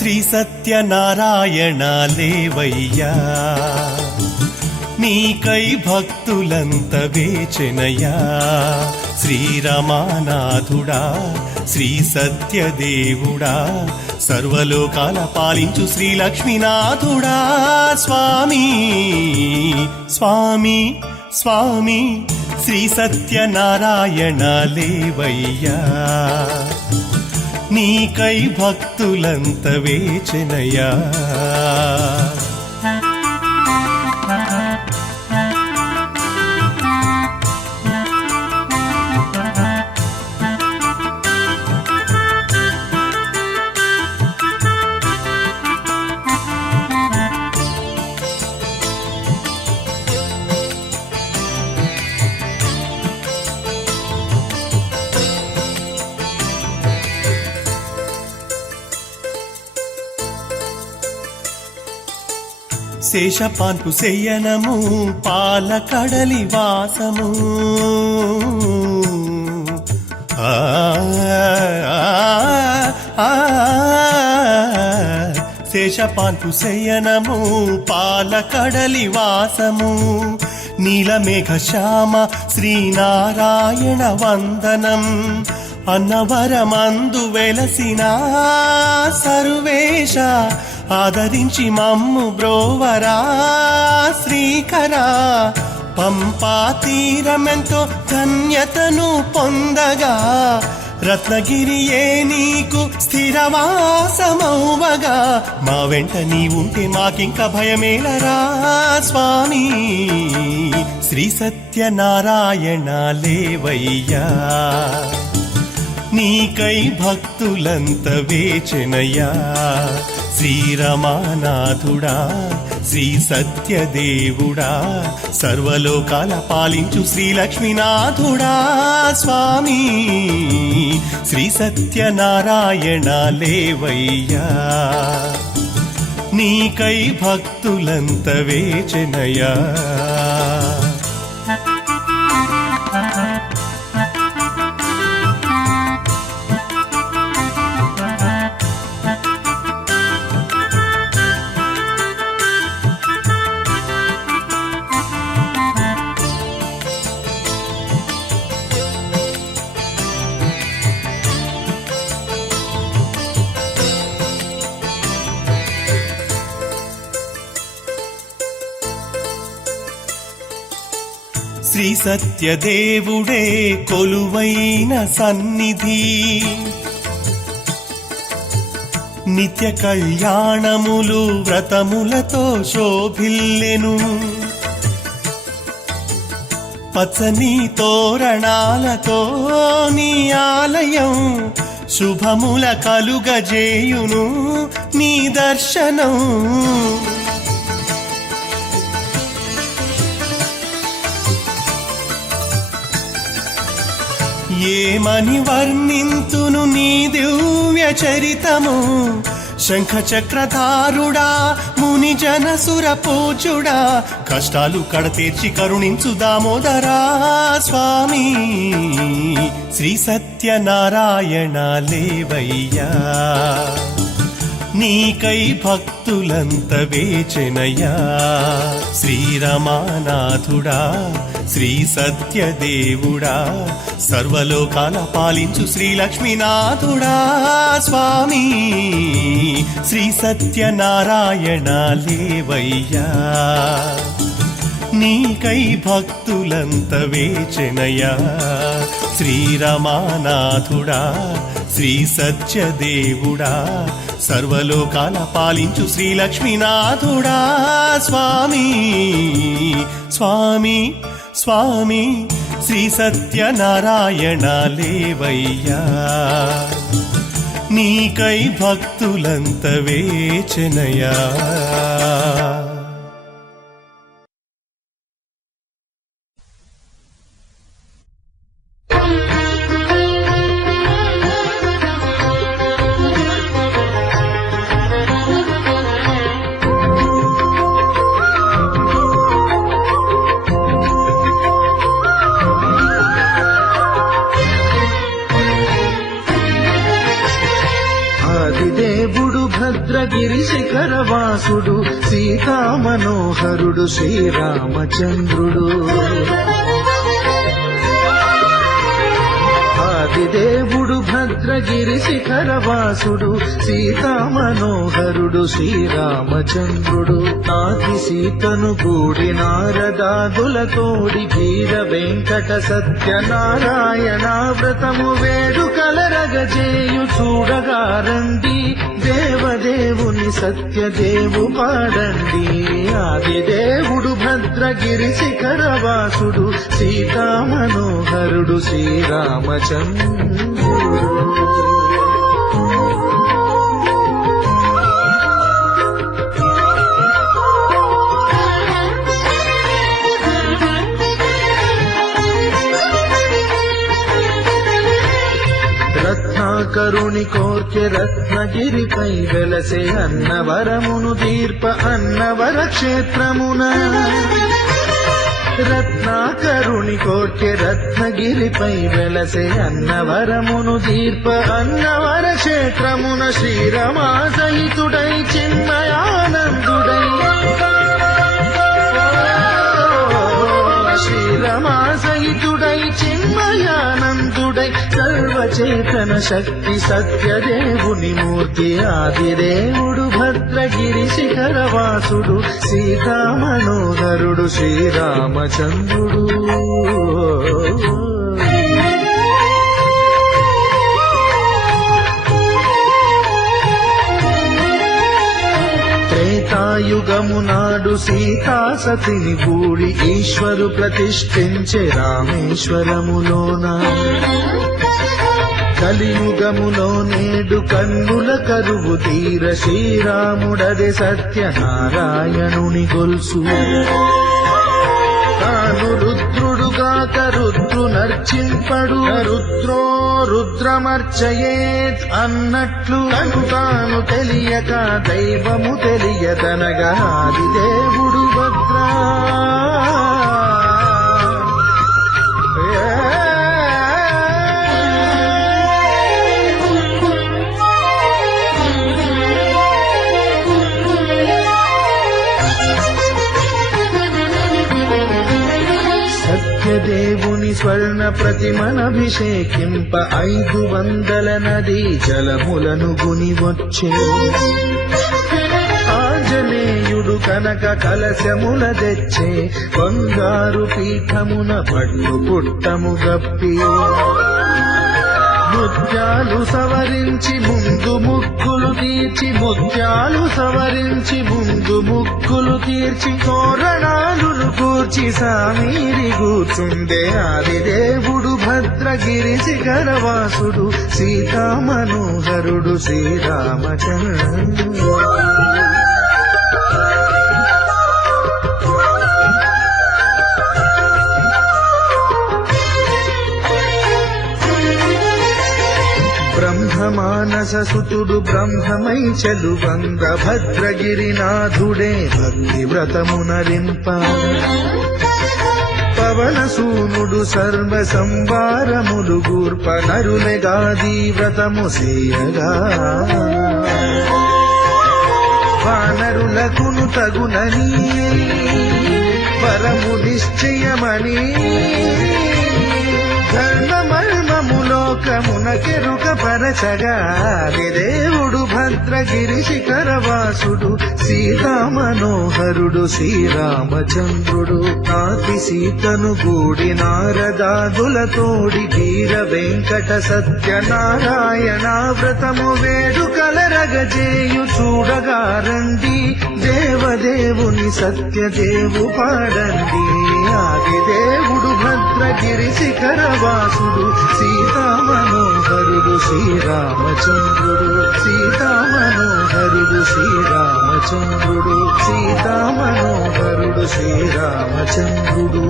శ్రీ సత్యనారాయణ లేవయ్యా, నీకై భక్తులంత వేచెనయా. శ్రీరమానాథుడా శ్రీ సత్యదేవుడా, సర్వలోకాల పాలించు శ్రీ లక్ష్మీనాథుడా. స్వామి స్వామి స్వామి శ్రీ సత్యనారాయణ లేవయ్యా, నీకై భక్తులంత వేచెనయా. శేషపాన్పు శయనము పాలకడలి వాసము, శేషపాన్పు శయనము పాలకడలి వాసము. నీలమేఘ శ్యామ శ్రీనారాయణ వందనం, అన్నవరమందు వెలసిన సర్వేశ, ఆదరించి మమ్ము బ్రోవరా శ్రీకరా. పంపా తీరమెంతో ధన్యతను పొందగా, రత్నగిరియే నీకు స్థిరవాసమౌవగా. మా వెంట నీ ఉంటే మాకింక భయమేలరా స్వామి. శ్రీ సత్యనారాయణ లేవయ్యా, నీకై భక్తులంత వేచెనయా. శ్రీరమానాథుడా శ్రీ సత్యదేవుడా, సర్వలోకాల పాలించు శ్రీ లక్ష్మీనాథుడా. స్వామి శ్రీ సత్యనారాయణ లేవయ్యా, నీకై భక్తులంత వేచెనయా. శ్రీ సత్యదేవుడే కొలువైన సన్నిధి, నిత్య కళ్యాణములు వ్రతములతో శోభిల్లెను. పచ్చని తోరణాలతో నీ ఆలయం, శుభముల కలుగజేయును నీ దర్శనం. ఏమని వర్ణింతును నీ దివ్య చరితము. శంఖ చక్రధారుడా ముని జనసుర పూజుడా, కష్టాలు కడతీర్చి కరుణించు దామోదరా. స్వామి శ్రీ సత్యనారాయణ లేవయ్యా, నీకై భక్తులంత వేచెనయా. శ్రీరమానాథుడా శ్రీ సత్యదేవుడా, సర్వలోకాల పాలించు శ్రీ లక్ష్మీనాథుడా. స్వామి శ్రీ సత్యనారాయణ లేవయ్యా, నీకై భక్తులంత వేచెనయా. శ్రీరమానాథుడా శ్రీ సత్యదేవుడా, సర్వలోకాల పాలించు శ్రీ లక్ష్మీనాథుడా. స్వామి స్వామి స్వామి శ్రీ సత్యనారాయణ లేవయ్యా, నీకై భక్తులంత వేచెనయా. ఆదిదేవుడు భద్ర భద్రగిరి శిఖరవాసుడు సీతామనోహరుడు శ్రీరామచంద్రుడు. ఆదిదేవుడు భద్రగిరి శిఖరవాసుడు సీతామనోహరుడు శ్రీరామచంద్రుడు. నాతి సీతను కూడి నారదాదులతోడి వీర వెంకట సత్యనారాయణ వ్రతము వేడుకలరగజేయు చూడగారండి దేవదేవుని సత్యదేవు పాడండి. ఆదిదేవుడు భద్రగిరి శిఖరవాసుడు సీతామనోహరుడు శ్రీరామచంద్రుడు. రత్నాకరుని కోర్కె రత్నగిరిపై వెలసే అన్నవరమును దీర్ప అన్నవర క్షేత్రమున. రత్నాకరుని కోర్కె రత్నగిరిపై వెలసే అన్నవరమును దీర్ప అన్నవర క్షేత్రమున. శ్రీరమాసహితుడై చిన్మయానందుడై శ్రీరమాసహితుడై చిన్మయానందుడై సర్వచేతన శక్తి సత్యదేవుని మూర్తి. ఆదిదేవుడు భద్రగిరి శిఖరవాసుడు సీతామనోహరుడు శ్రీరామచంద్రుడు. త్రేతాయుగము నాడు సీతాసతిని గూడి ఈశ్వరు ప్రతిష్ఠించే రామేశ్వరములోన. కలియుగములో నేడు కన్నుల కరువు తీర శ్రీరాముడది సత్యనారాయణుని గొల్సు. తాను రుద్రుడుగాక రుద్రు నర్చింపడు రుద్రో రుద్రమర్చయేత్ అన్నట్లు తను తాను తెలియక దైవము తెలియదనగా ఆదిదేవుడు భద్రా. సత్యదేవుని స్వర్ణ ప్రతిమనభిషేకింప 500 నదీ జలములను గునివొచ్చే. ఆంజనేయుడు కనక కలశముల తెచ్చే బంగారు పీఠమున పట్టు పుట్టము గప్పి. ముత్యాలు సవరించి ముందు ముక్కులు తీర్చి ముత్యాలు సవరించి ముందు ముక్కులు తీర్చి తోరణాలును కూర్చి సామీరి కూర్చుండే ఆదిదేవుడు భద్రగిరి శిఖరవాసుడు సీతామనోహరుడు శ్రీరామచంద్రుడు. బ్రహ్మమానస సుతుడు బ్రహ్మమై చెలువంగ భద్రగిరినాథుడే భక్తి వ్రతమునరింప. పవనసూనుడు సర్వ సంవారములు గూర్ప నరులెగాది వ్రతము సేయగా. వానరులకును తగునని వరము నిశ్చయమని ధర్మమర్మములోకమునకెరుక పరచగా ఆదిదేవుడు భద్రగిరి శిఖరవాసుడు సీతామనోహరుడు శ్రీరామచంద్రుడు. నాతి సీతను గూడి నారదాదులతోడి వీర వెంకట సత్యనారాయణ వ్రతము వేడుకలరగజేయు చూడగారండి దేవదేవుని సత్యదేవు పాడండి. ఆదిదేవుడు భద్రగిరి శిఖరవాసుడు సీతామనోహరుడు శ్రీరామచంద్రుడు. సీతామనోహరుడు శ్రీరామచంద్రుడు. సీతామనోహరుడు శ్రీరామచంద్రుడు.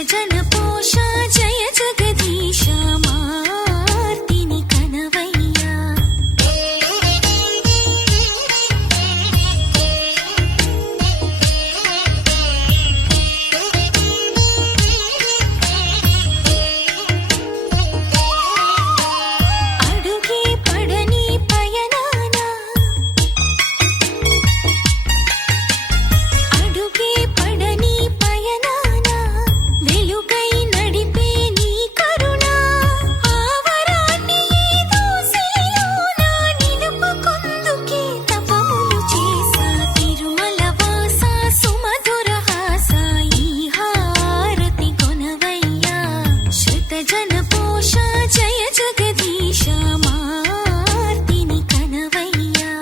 శతజన పోష జయ జగదీశ మార్తిని కనవయ్యా అడుగే పడని పయనాన అడుగే పడని పయనాన వెలుగై నడిపే నీ కరుణ ఆవరాన్ని ఏదో శిలలోన నిలుపుకొందుకే తపములు చేసా తిరుమల వాస సుమధుర హాస ఈ హారతి కొనవయ్యా శతజన పోష జయ జగదీశ మార్తిని కనవయ్యా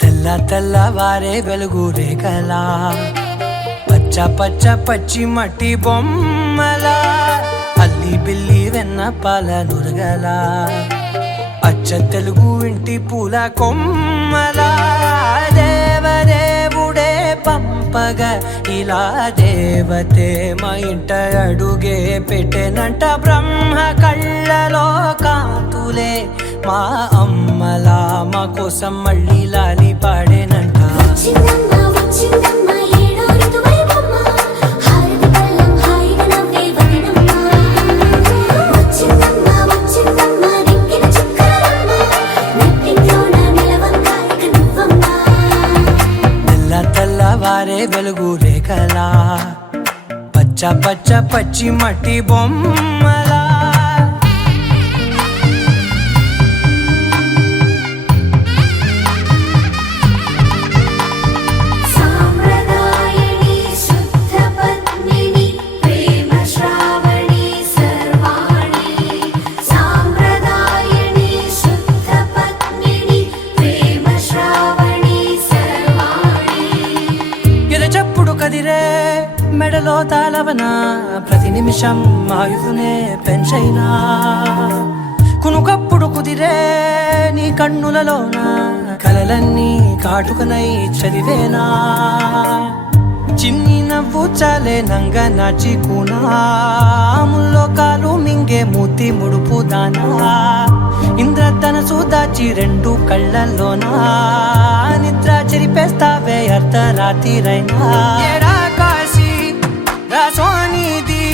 తెల్ల తెల్లవారే వెలుగు రేఖలా పచ్చ పచ్చ పచ్చి మట్టి బొమ్మలా అల్లి బిల్లి వెన్న పాల నురగలా అచ్చ తెలుగు ఇంటి పూల కొమ్మలా దేవదేవుడే పంపగా ఇలా దేవతే మా ఇంట అడుగే పెట్టెనంట బ్రహ్మ కళ్ళలో కాంతులే మా అమ్మలా మా కోసం మళ్ళీ లాలి పాడేనంట వచ్చిందమ్మ వచ్చిందమ్మ ఏడో ఋతువైవమ్మ హారతి పళ్ళం హాయిగా నవ్వే వదినమ్మ వచ్చిందమ్మ వచ్చిందమ్మ నెక్కిన చుక్కలమ్మ నెట్టింట్లోన నిలవంగా ఇక నువ్వమ్మ తెల్ల తెల్లవారే వెలుగు రేఖలా పచ్చ పచ్చ పచ్చి మట్టి బొమ్మలా సాంప్రదాయని శుద్ధ పద్మిని ప్రేమ శ్రావణి సర్వాణి సాంప్రదాయని శుద్ధ పద్మిని ప్రేమ శ్రావణి సర్వాణి ఎరచప్పుడు కదిరే మెడలో తాళవన ప్రతి నిమిషం ఆయుధునే పెంచైనా కునుకప్పుడు కుదిరే నీ కన్నులలోన కలలన్నీ కాటుకనై చదివేనా చిన్ని నవ్వు చాలే నంగ నాచి కూనాముల్లో కాలు మింగే మూతి ముడుపు దానా ఇంద్రధనసు దాచి రెండు కళ్ళల్లోనా నిద్ర చెరిపేస్తావే అర్ధరాత్రిరైనా ఏడా కాశీ రాసోనిది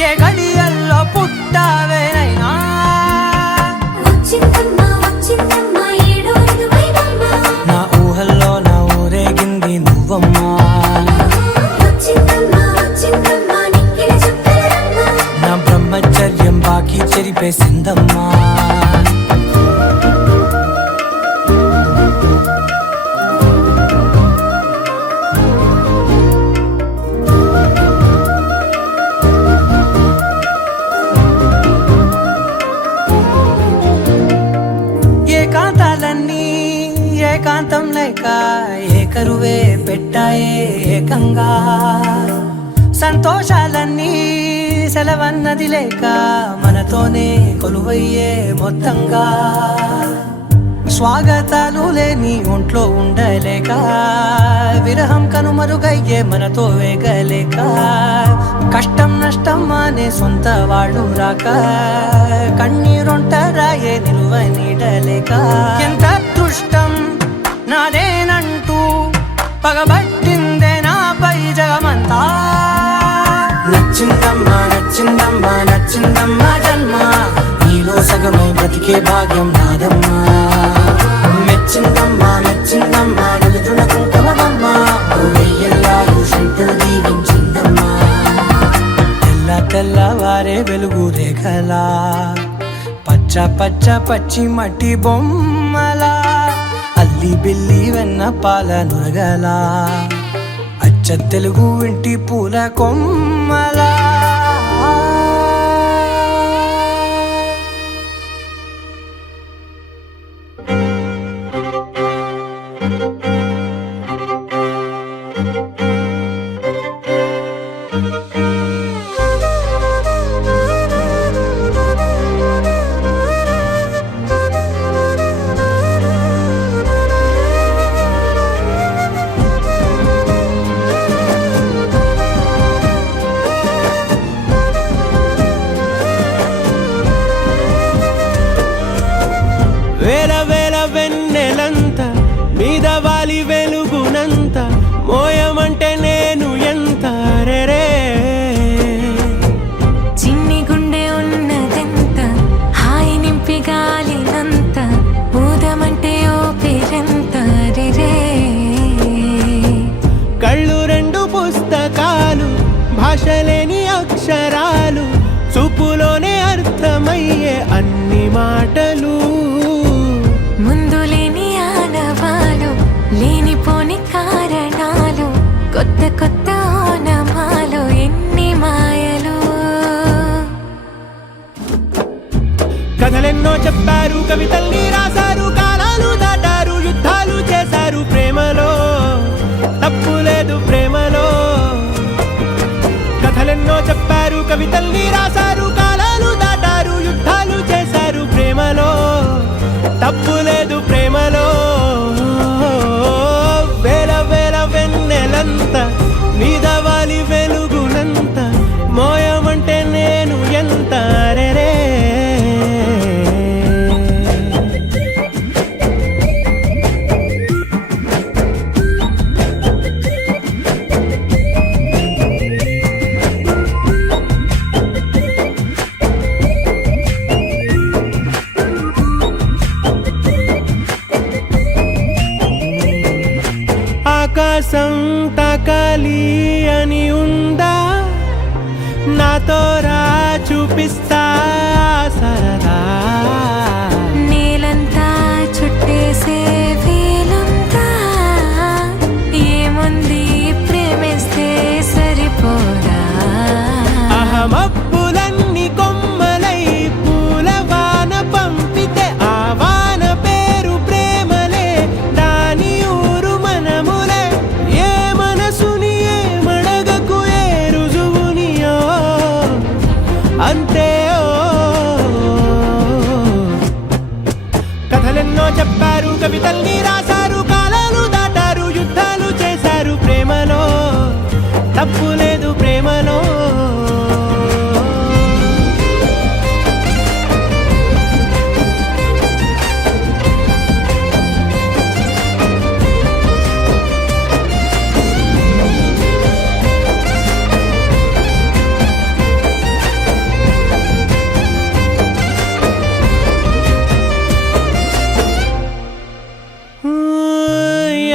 ఏ గడియల్లో పుట్టావేనైనా వచ్చిందమ్మ వచ్చిందమ్మ ఏడో ఋతువైవమ్మ నా ఊహల్లో నా ఊరేగింది నువ్వమ్మా వచ్చిందమ్మ వచ్చిందమ్మ నెక్కిన చుక్కలమ్మ నా బ్రహ్మచర్యం బాకీ చెరిపేసిందమ్మా ఏకాంతాలన్నీ ఏకాంతం లేక ఏకరువే పెట్టాయే ఏకంగా సంతోషాలన్నీ సెలవన్నది లేక మనతోనే కొలువయ్యే మొత్తంగా స్వాగతాలు లేని ఒంట్లో ఉండలేక విరహం కనుమరుగయ్యే మనతో వేగలేక కష్టం నష్టం అనే సొంత వాళ్ళు రాక కన్నీరొంటరాయే నిలువ నీడలేక ఎంత అదృష్టం నాదేనంటూ పగబట్టిందే నాపై జగమంతా నచ్చిందమ్మా నచ్చిందమ్మా నచ్చిందమ్మా జన్మ నీలో సగమై బ్రతికే భాగ్యం నాదమ్మా మెచ్చిందమ్మా మెచ్చిందమ్మా నిలుతున్న కుంకుమమ్మా వెయ్యల్లాగు శంకరు దీవించిందమ్మా తెల్ల తెల్లవారే వెలుగు రేఖలా పచ్చ పచ్చ పచ్చి మట్టి బొమ్మ కొమ్మలా అల్లి బిల్లి వెన్న పాల నురగలా అచ్చ తెలుగు ఇంటి పూల కొమ్మలా వేల వేల వెన్నెలంత మీద వాలి వెలుగునంత మోయమంటే నేను ఎంత రెరే చిన్ని గుండె ఉన్నదెంత హాయి నింపి గాలినంత ఊదమంటే ఓ పేరెంత రే కళ్ళు రెండు పుస్తకాలు భాషలేని అక్షరాలు చూపులోనే అర్థమయ్యే అన్ని మాటలు ముందు లేని ఆనవాలు లేనిపోని కారణాలు కొత్త కొత్త ఓనమాలు ఎన్ని మాయలు కథలెన్నో చెప్పారు కవితల్ని రాశారు కాలాలు దాటారు యుద్ధాలు చేశారు ప్రేమలో తప్పు లేదు ప్రేమలో కథలెన్నో చెప్పారు కవితల్ని రాశారు కాలాలు దాటారు యుద్ధాలు చేశారు ప్రేమలో తప్పు లేదు ప్రేమలో వేల వేల వెన్నెలంత మీద వాలి వెలుగునంత మోయమంటే నేను ఎంత రెరే ఆకాశం తాకాలి అని ఉందా నాతో రా చూపిస్తా సరదా నేలంతా చుట్టేసే వీలుందా ఏముంది ప్రేమిస్తే సరిపోదా అహమప్పులన్నీ కొమ్మలై పూల వాన పంపితే ఆ వాన పేరు ప్రేమలే దాని ఊరు మనములే ఏ మనసుని ఏ మడగకు ఏ రుజువునియో అంతే కథలెన్నో చెప్పారు కవితల్ని రాశారు కాలాలు దాటారు యుద్ధాలు చేశారు ప్రేమలో తప్పు లేదు ప్రేమలో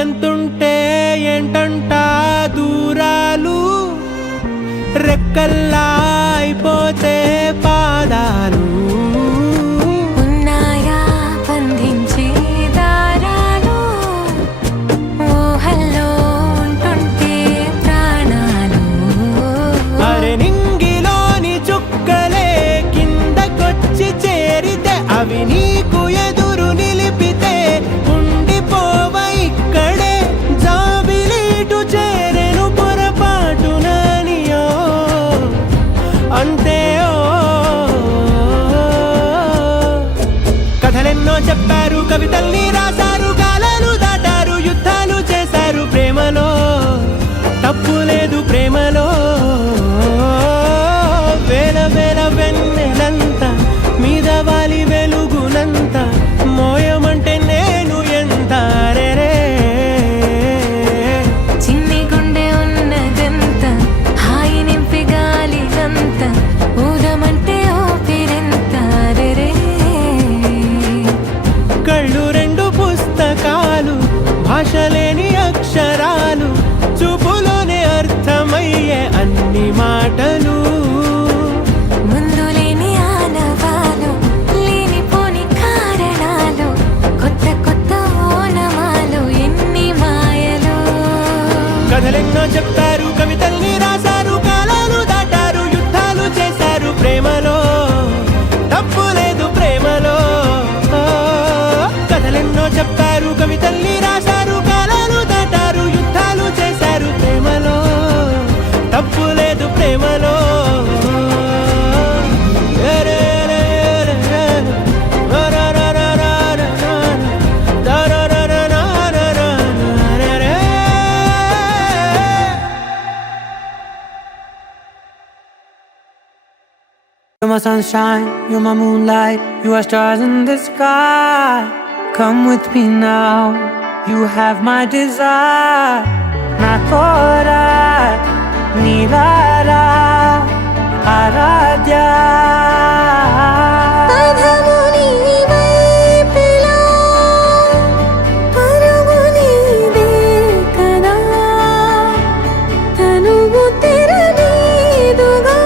ఎంతుంటే ఏంటంట దూరాలు రెక్కల్లా అయిపోతే పాదాలు ఉన్నాయా బంధించే దారాలు ఊహల్లో ఉంటుంటే ప్రాణాలు అరే నింగిలోని చుక్కలే కిందకొచ్చి చేరితే అవి నీకు ఎదురు నిలిపితే ఉండిపోవ ఇక్కడే జాబిలీటు చేరెను పొరపాటు నానియో అంతే కథలెన్నో చెప్పారు కవితల్ని రాశారు కాలాలు దాటారు యుద్ధాలు చేశారు ప్రేమలో తప్పు లేదు ప్రేమలో వేల వేల వెన్నెలంత మీద వాలి వెలుగునంత మోయమంటే నేను ఎంత రెరే చిన్ని గుండె ఉన్నదెంత హాయి నింపి గాలినంత ఊదమంటే ఓ పేరెంత రే కళ్ళు రెండు పుస్తకాలు భాషలేని అక్షరాలు చూపులోనే అర్థమయ్యే అన్ని మాటలు ముందు లేని ఆనవాలు లేనిపోని కారణాలు కొత్త my sunshine, you're my moonlight, you are stars in the sky. Come with me now, you have my desire. Na tora nilara aradya. పదము నీ వైపులా, పరుగు నీదే కదా, తనువు తెరనీదుగా,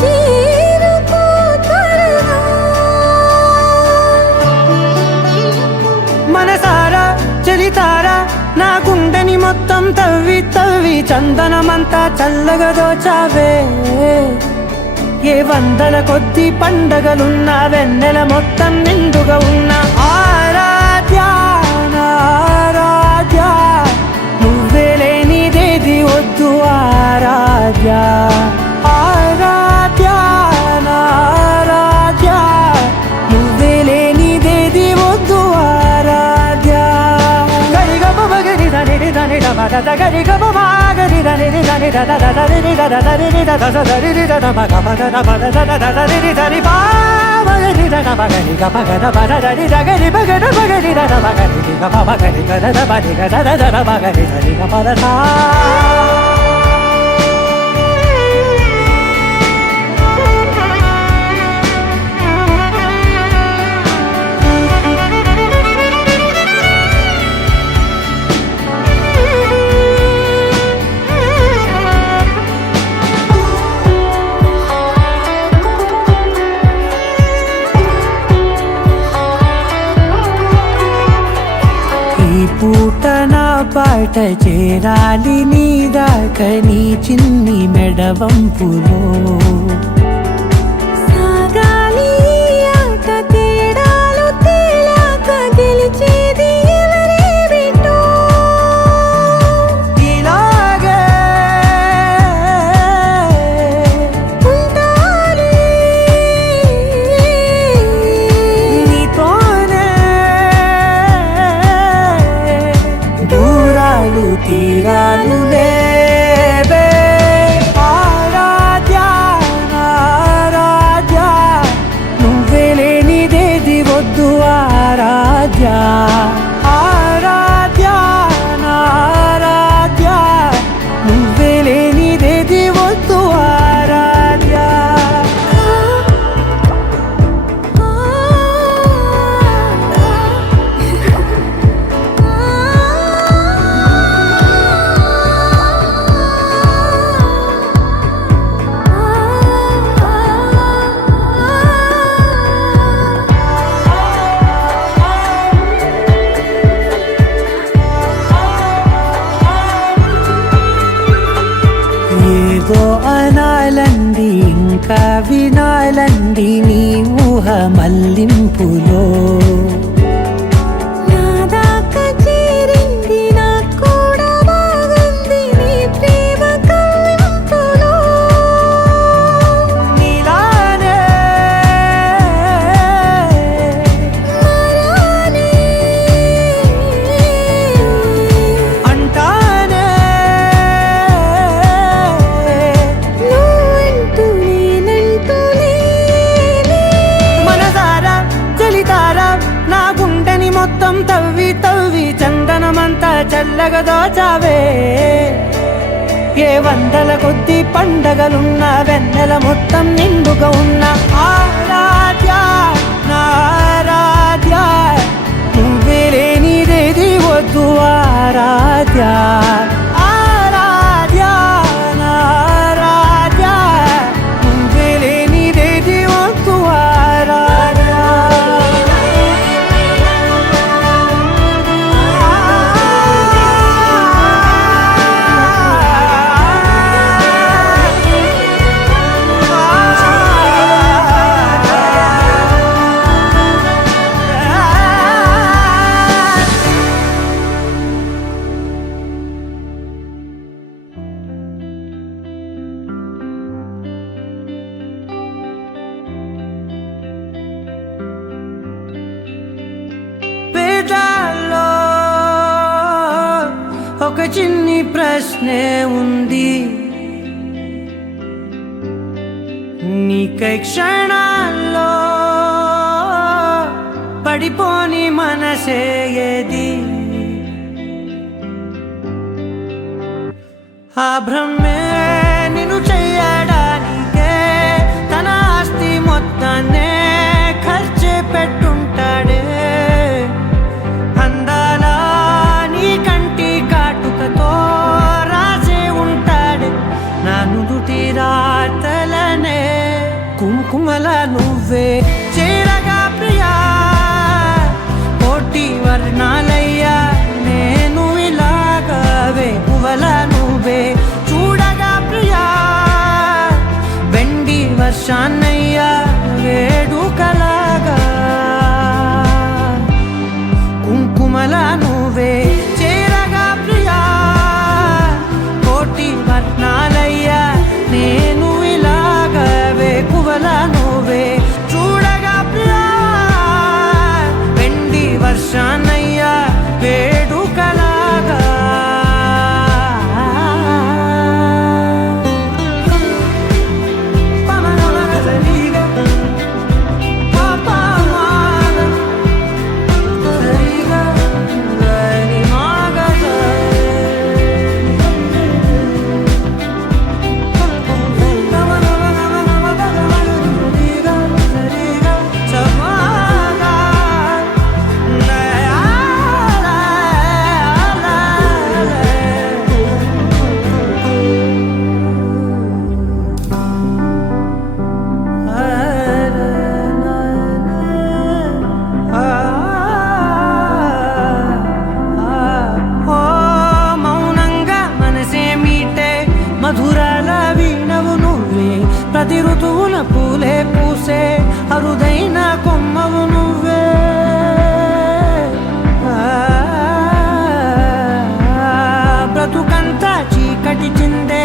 చేరుకో త్వరగా. మనసారా చలితారా నా గుండెని మొత్తం తవ్వి తవ్వి చందనమంతా చల్లగా దోచావే. ఏ వందల కొద్ది పండగలున్నా వెన్నెల మొత్తం నిండుగా ఉన్న ఆరాధ్య నా ఆరాధ్య, నువ్వే లేనిదేది వద్దు ఆరాధ్య. ఆరాధ్య నా ఆరాధ్య, నువ్వే లేనిదేది వద్దు ఆరాధ్య. గరి గమ మగరి దని దని దమ దద గరి గమ మగరి దని దని దద దద రి దద దని రి దద దరి రి దద మగ పద దమ దద దద రి దని పా మగరి దద మగరి గమ గద పద దని దగరి మగద మగరి దద మగరి గమ మగరి గద దమ రి గద దద మగరి దని గమ పద సా. ఈ పూట నా పాట చేరాలి నీ దాకా నీ చిన్ని మెడవంపులో. సాగాలి ఈ ఆట తేడాలు తేలాక, గెలిచేది ఎవరేమిటో. ఇలాగే ఉంటాలి నీతోనే దూరాలు తీరాలు లేవే. ఆరాధ్య నా ఆరాధ్య, నువ్వే లేనిదేది వద్దు ఆరాధ్య. ఆరాధ్య నా ఆరాధ్య, నువ్వే లేనిదేది వద్దు ఆరాధ్య. ఏదో అనాలండి ఇంకా వినాలండి నీ ఊహ మల్లింపులో. నా దాకా చేరింది, నాకు కూడా బాగుంది నీ ప్రేమ కవ్వింపులో. నీలానే మరానే అంటానే నువ్వంటూ నేనంటూ లేనే. మనసారా చలితారా నా గుండెని మొత్తం తవ్వి తవ్వి చందనమంతా చల్లగా దోచావే. ఏ వందల కొద్ది పండగలున్న వెన్నెల మొత్తం నిండుగా ఉన్న ఆరాధ్య నా ఆరాధ్య, నువ్వే లేనిదేది వద్దు ఆరాధ్య. ఆరాధ్య నా ఆరాధ్య, నువ్వే లేనిదేది వద్దు ఆరాధ్య. ఒక చిన్ని ప్రశ్నే ఉంది, నీ నీకై క్షణాల్లో పడిపోని మనసే ఏది ఆ భ్రమే నిన్ను చెయ్యడానికే తన ఆస్తి మొత్తాన్నే ఖర్చు పెట్టుంటాడే అందాల నీ కంటి కాటుకతో రాసే ఉంటాడే నా నుదుటి రాతలనే కుంకుమల నువ్వే చేరగా ప్రియా కోటి వర్ణాలయ్యా నేను ఇలాగవే పువ్వల నువ్వే చూడగా ప్రియా వెండి వర్షాన్నయ్యా వేడుకలాగా కుంకుమల నువ్వే చేరగా ప్రియా కోటి వర్ణాలయ్యా నేను ఇలాగవే పువ్వల నువ్వే చూడగా ప్రియా వెండి వర్షాన్నయ్యా వేడుకలాగా మధురాల వీణవు నువ్వే ప్రతి ఋతువున పూలే పూసే అరుదైన కొమ్మవు నువ్వే బ్రతుకంతా చీకటి చిందే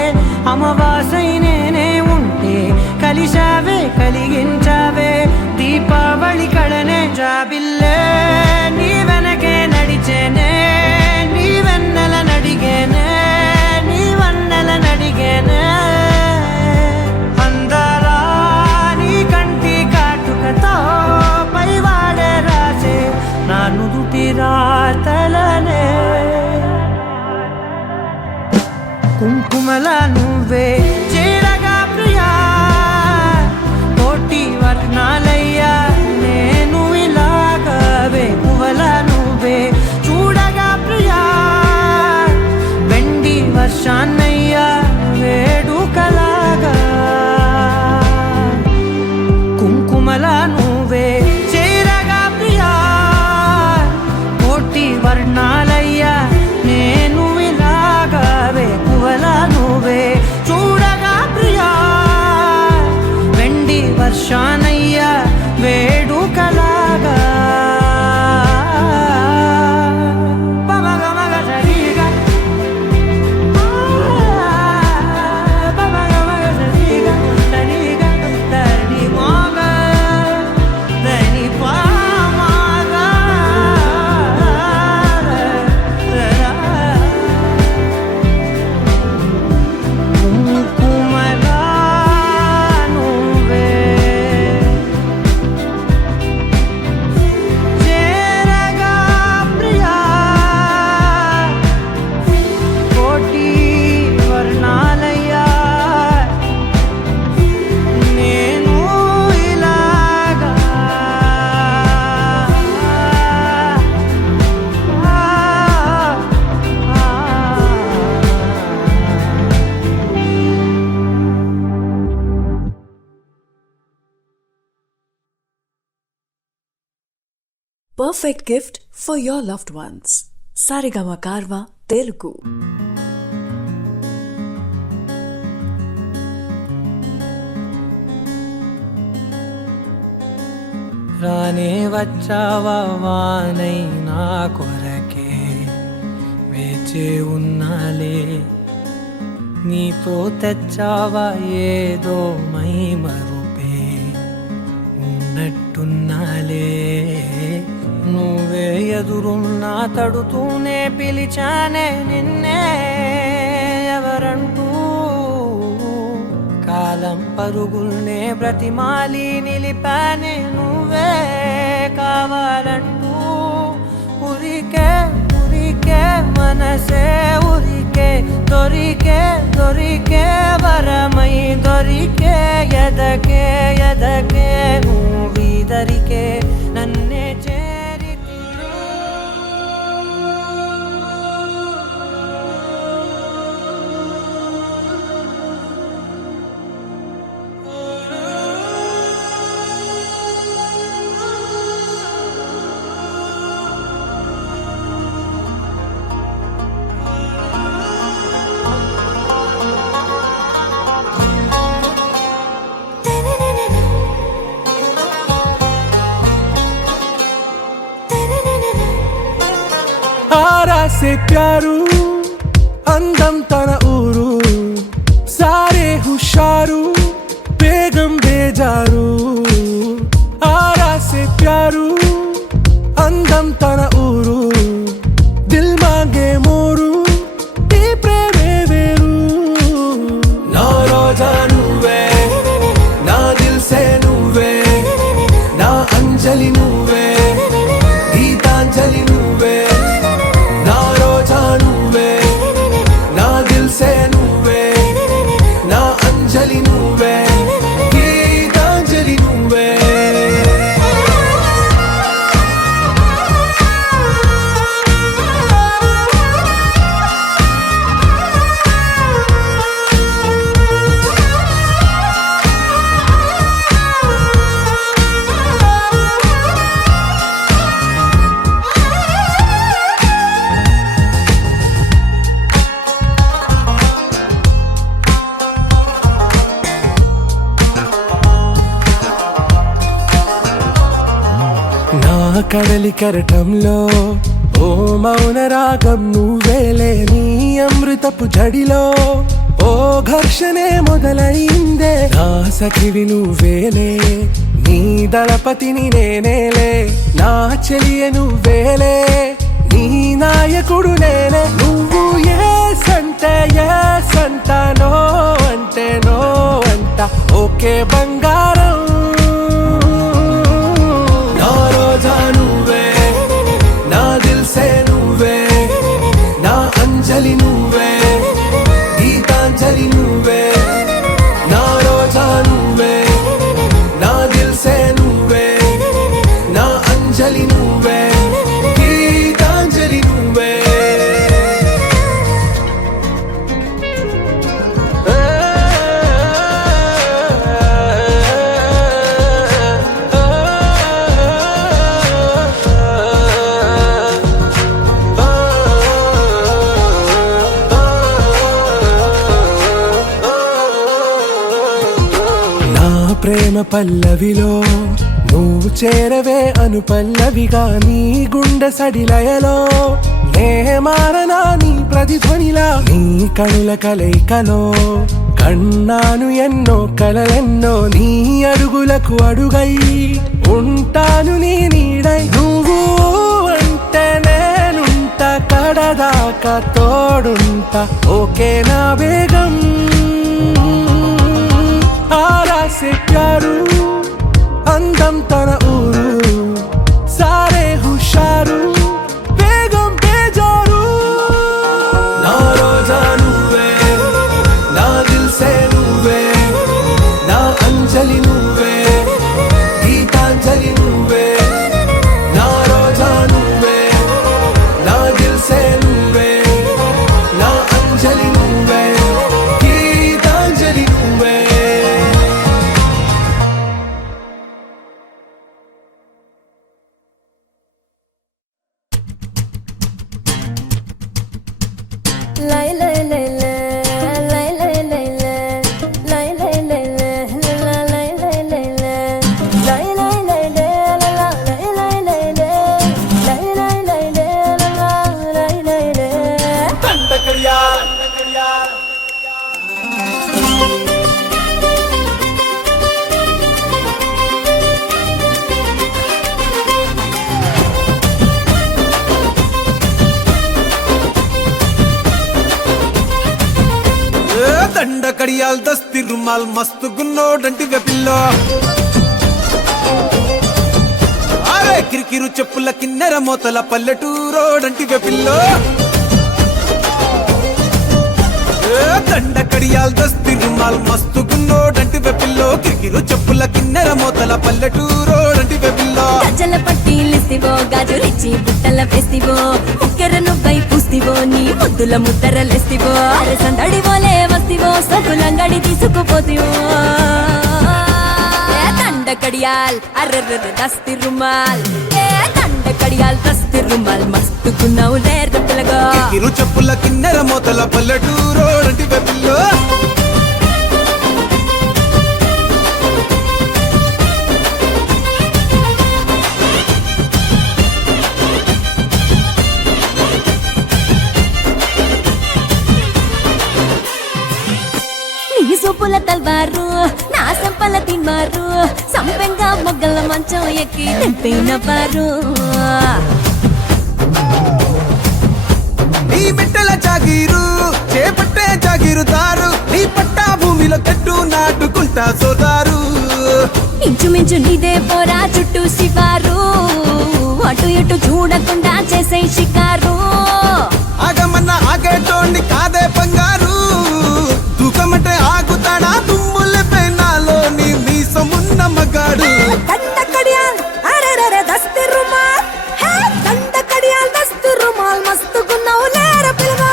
అమావాసై నేనే ఉంటే కలిశావే కలిగించావే దీపావళి కళనే జాబిల్లే నీ వెనకే నడిచేనే నీ వెన్నెల నడిగేనే నడిగేనే అందరా నీ కంటి కాటుకతో పైవాడే రాసే నా నుదుటి రాతలనే కుంకుమల నువ్వే చేరగా ప్రియా కోటి వర్ణాలయ్యా నేను ఇలాగవే పువ్వల నువ్వే చూడగా ప్రియా వెండి వర్షాన్నయ్యా వేడుకలాగా కుంకుమల నువ్వే చేరగా ప్రియా కోటి వర్ణాలయ్యా నేను ఇలాగవే పువ్వల నువ్వే చూడగా ప్రియా వెండి వర్షాన్నయ్యా వేడుకలాగా Perfect gift for your loved ones. Sarigama Karva Telugu. రానే వచ్చావా వానై నా కొరకే వేచే ఉన్నాలే నీతో తెచ్చావా ఏదో మై మరుపే ఉన్నట్టున్నాలే నువ్వే ఎదురున్నా తడుతూనే పిలిచానే నిన్నే ఎవరంటూ కాలం పరుగుల్నే బ్రతిమాలి నిలిపానే నువ్వే కావాలంటూ ఉరికే ఉరికే మనసే ఉరికే దొరికే దొరికే వరమై దొరికే ఎదకే ఎదకే నువ్వీదరికే నన్నే చేరితి आरा से प्यारू అందం తన ఊరు సారే హుషారు బేగం బేజారు ఆరా సే ప్యారు అందం తన ఊరు దిల్ మాంగే మోరు ఈ ప్రేమే వేరు నా రోజా నువ్వే నా దిల్ సే నువ్వే నా అంజలి నువ్వే గీతాంజలి నువ్వే నా రోజా నువ్వే నా దిల్ సే నువ్వే నా అంజలి నువ్వే గీతాంజలి నువ్వే నా కడలి కరటంలో ఓ మౌన రాగం నువ్వేలే నీ అమృతపు జడిలో ఓ ఘర్షణే మొదలైందే నా సఖివి నువ్వేలే నీ దళపతిని నేనేలే నా చెలియ నువ్వేలే నీ నాయకుడు నేనే నువ్వు ఏ సంట నో అంటే నో అంట ఓకే బంగారం నా రోజా నువ్వే నా దిల్ సే నువ్వే నా అంజలి నువ్వే గీతాంజలి నువ్వే నా రోజా నువ్వే నా దిల్ సే నువ్వే నా అంజలి నువ్వే గీతాంజలి నువ్వే నా ప్రేమ పల్లవిలో నువ్వు చేరవే అను పల్లవిగా నీ గుండె సడిలయలో నే మారనా నీ ప్రతిధ్వనిలా నీ కనుల కలయికలో కన్నాను ఎన్నో కలలెన్నో నీ అడుగులకు అడుగై ఉంటాను నీ నీడై నువ్వు అంటే నేనుంట కడదాకా తోడుంట ఓకే నా బేగం ఆరా సే ప్యారు అందం తన ఊరు సారే హుషారు బేగం బేజారు నా రోజా నువ్వే నా దిల్ సే నువ్వే నా అంజలి నువ్వే గీతాంజలి నువ్వే నా రోజా నువ్వే నా దిల్ సే నువ్వే నా అంజలి నువ్వే గీతాంజలి నువ్వే lay lay lay lay lay lay lay lay lay lay lay la lay lay lay lay lay lay lay la lay lay lay lay lay lay la lay lay lay దండ కడియాల్ దస్తి రుమాల్ మస్తు గున్నోడంటి వెపిల్లో అరే కిరికిరు చెప్పుల కిన్నెర మోతల పల్లెటూరోడంటి వెపిల్లో దండ కడియాల్ దస్తి రుమాల్ మస్తు గున్నోడంటి వెపిల్లో కిరికిరు చెప్పుల కిన్నెర మోతల పల్లెటూరోడంటి వెపిల్లో గజల పట్టీలిస్తివో గాజులిచ్చి బుట్టల వేస్తివో ముక్కెర నువ్వై పూస్తివో నీ ముద్దుల ముద్దరలేస్తివో అరే సందడి పోలే వస్తివో సొకులంగడి తీసుకుపోతివో దండ కడియాల్ అర్ర దస్తి రుమాల్ దండ కడియాల్ దస్తి రుమాల్ మస్తుకున్నావు లేరు పిల్లగా కిరికిరు చెప్పుల కిన్నెర మోతల పల్లెటూరోడంటి వెపిల్లో నీ సూపుల తల్వారు నా సంపల తిన్మారు సంపెంగా మొగ్గల మంచం ఎక్కి తెంపినవారు నీ బిడ్డల జాగీరు చేపట్టే జాగీరుతారు నీ పట్టా భూమిలో కట్టు నాటుకుంటా సోదారు ఇంచుమించు నీదే పోరా చుట్టూ శివారు అటు ఇటు చూడకుండా చేసే షికారు ఆగమన్న ఆగేటోండి కాదే బంగారు దూకమంటే ఆగుతాడా తుమ్ముల పెనాలో నీ మీసమున్న మగాడు దండ కడియాల్ అరెరెరె దస్తి రుమాల్ హే దండ కడియాల్ దస్తి రుమాల్ మస్తుకున్నావు లేర పిల్లగా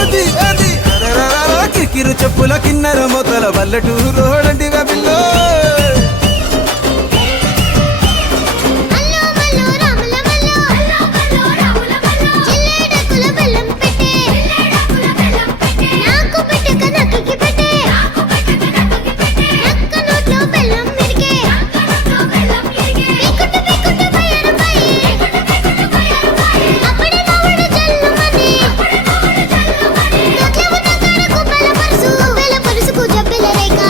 అది అది అరరరర కిరికిరు చెప్పుల కిన్నెర మొదల పల్లెటూరోడంటి వెపిల్లో అల్లో మల్లో రాముల మల్లో అల్లో మల్లో రాముల మల్లో జిల్లేడకుల బెల్లం పెట్టే నాకు పెట్టక నక్కకి పెట్టే నక్క నోట్లో బెల్లం మిరిగే పీకుట్టు పీకుట్టు బయరుపై అప్పుడే నవ్వుడు జల్లుమని నోట్లో ఉన్న కాడకు బెల్లపరుసుకు జబ్బెల రేఖ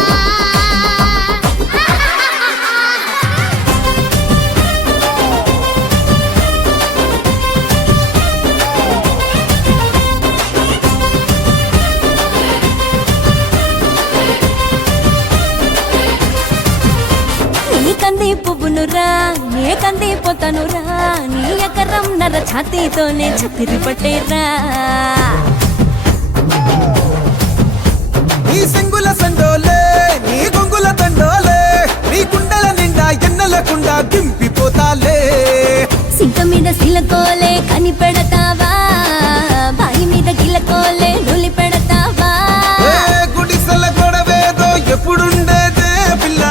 నీ కంది పువ్వునురా నే కంది పోతానురా నీ ఎకరం నర ఛాతీతోనే చతిరి పట్టేరా నీ సెంగుల సండోలే నీ గొంగుల దండోలే నీ కుండల నిండా ఎన్నెలకుండా దింపిపోతాలే సింక మీద సిలకోలే కని పెడతావా బాయి మీద గిలకోలే నులి పెడతావా ఏ గుడిసెల గొడవేదో ఎప్పుడుండేదే పిల్ల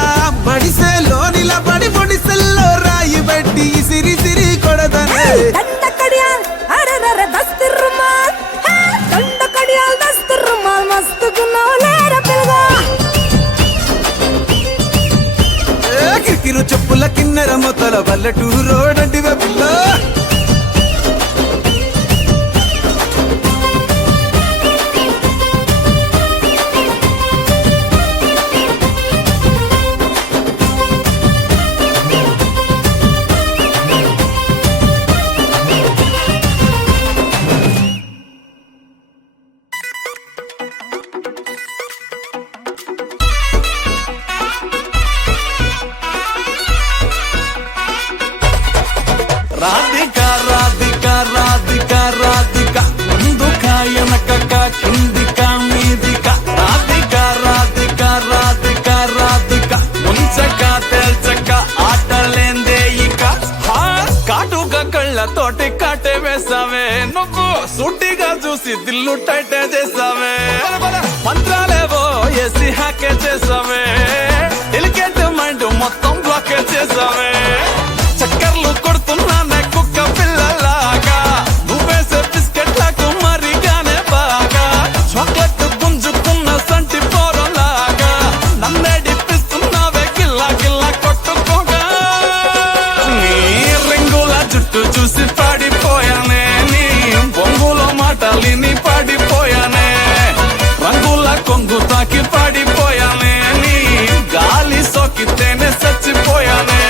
మడిసెలో నిలబడి పొడిసెల్లో రాయి పెట్టి సిరి సిరి కొడదనే దండ కడియాల్ అరెరెర దస్తి రుమాల్ హే దండ కడియాల్ దస్తి రుమాల్ మస్తుకున్నావు లేర పిల్లగా కిరికిరు చెప్పుల కిన్నెర మొత్తల పల్లెటూరోడంటి పిల్ల రాధిక రాధిక రాధిక రాధిక ముందుక వెనకక కిందిక మీదిక రాధిక రాధిక రాధిక రాధిక ముంచక తెల్చక ఆటలేందే ఇక కాటుక కళ్ళతోటి కాటే వేసావే నువ్వు సూటిగా చూసి దిల్లు టైటే చేసావే మంత్రాలేవో ఏసి హ్యాకే చేసావే డెలికేట్ మైండ్ మొత్తం బ్లాకే చేసావే చక్కర్లు కొడుతున్నానే కుక్క పిల్లలాగా నువ్వేసే బిస్కెట్లకు మరిగానే బాగా చాక్లెట్ గుంజుకున్న సంటి పోరలాగా నన్నే డిప్పిస్తున్నావే గిల్లా గిల్లా కొట్టుకోగా నీ రింగుల జుట్టు చూసి పాడిపోయానే నీ బొంగులో మాటలిని పాడిపోయానే రంగుల కొంగు తాకి పాడిపోయానే నీ గాలి సోకితేనే చచ్చిపోయానే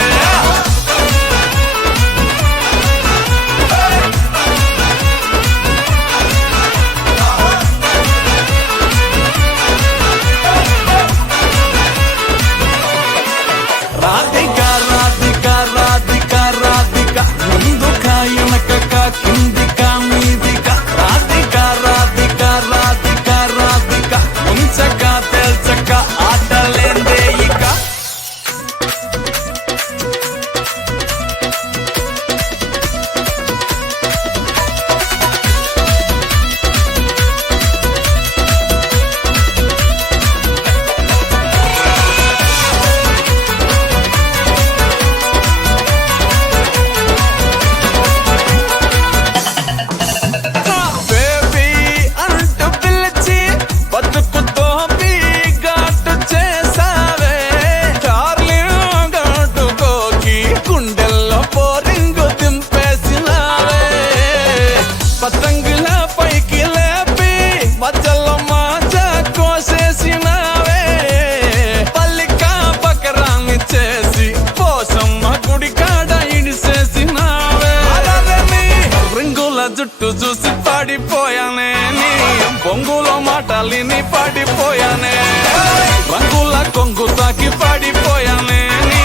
జుట్టు చూసి పడిపోయానే నీ బొంగులో మాటలిని పడిపోయానే రంగుల కొంగు తాకి పడిపోయానే నీ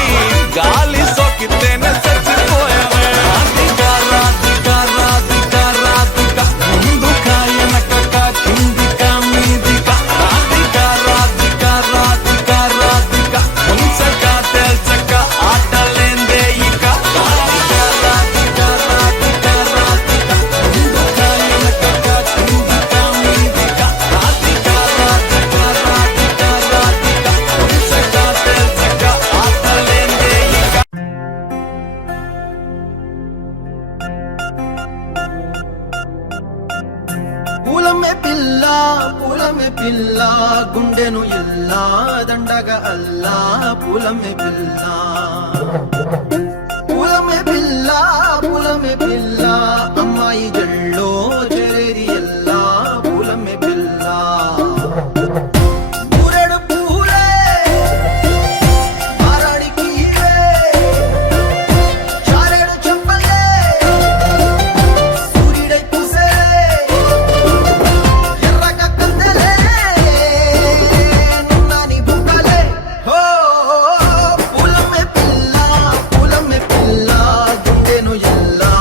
గాలి సోకితేనే చచ్చిపోయానే రాధికా రాధికా రాధికా రాధికా ముందుకా వెనకకా కిందికా మీదికా రాధికా రాధికా రాధికా రాధికా ముంచక తేల్చక ఆటలేందే ఇక రాధికా రాధికా రాధికా రాధికా ముందుకా వెనకకా కిందికా మీదికా రాధికా రాధికా రాధికా రాధికా ముంచక తేల్చక ఆటలేందే ఇక పూలమే పిల్ల గుండెను ఇల్లా దండగా అల్లా పూలమే పిల్ల అమ్మాయి జల్లో చేరేది ఎల్లా పూలమే పిల్ల ఊరెడు పూలే మారాడికి చారెడు చెప్పలే సూర్యుడై పూసే ఎర్రగా కందలే నున్నాని బుక్కలే హో పూలమే పిల్ల గుండెను ఎల్లా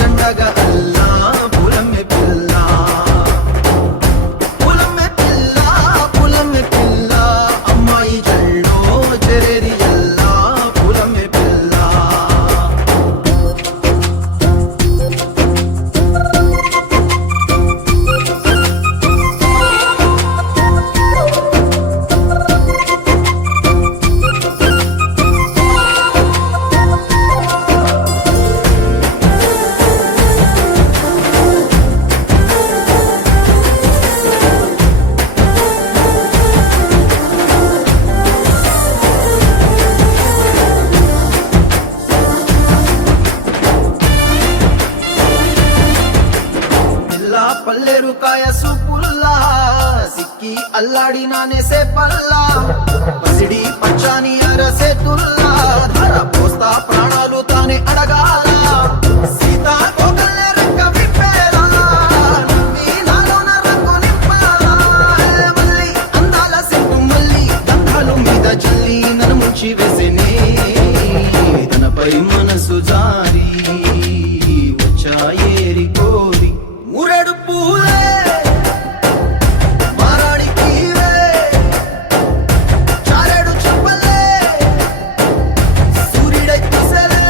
దండగా అల్లా పూలమే పిల్ల అమ్మాయి జల్లో చెరేది ఎల్లా పూలమే పిల్ల పిల్ల పల్లెరు కాయ సూపుల్లా సిక్కి అల్లాడి నానేసే పల్లా పసిడి పచ్చాని అరసే తుల్లా ధర పోస్తా ప్రాణాలు తానే అడగాల సీతా కోకల్లే రెక్క విప్పేలా నవ్వి నాలోన రంగు నింపాలా మళ్ళీ అందాల సింపు మళ్ళీ గంధాలు మీద జల్లి నన్ను ముంచి వేసేనే తనపై మనసు జారి వచ్చాయేరి కోరి ఊరెడు పూలే మారాడికి చారెడు చెప్పలే సూర్యుడై పూసలే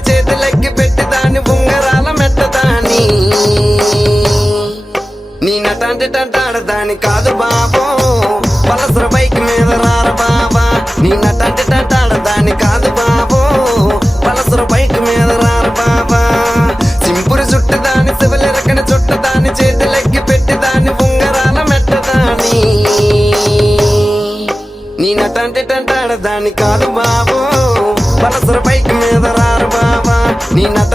దాని చేతులెక్కి పెట్టి దాని ఉంగరాల మెట్టదాని నీ నటంటి టంటాడదాని కాదు బాబో పలసర బైక్ మీద రార బాబా నీ నటంటి టంటాడదాని కాదు బాబో పలసర బైక్ మీద రార బాబా సింపురు చుట్టదాని శివలెరకని చుట్టదాని చేతులెక్కి పెట్టి దాని ఉంగరాల మెట్టదాని నీ నటంటి టంటాడదాని కాదు బాబో పలసర బైక్ మీద రారు బాబా నీ నట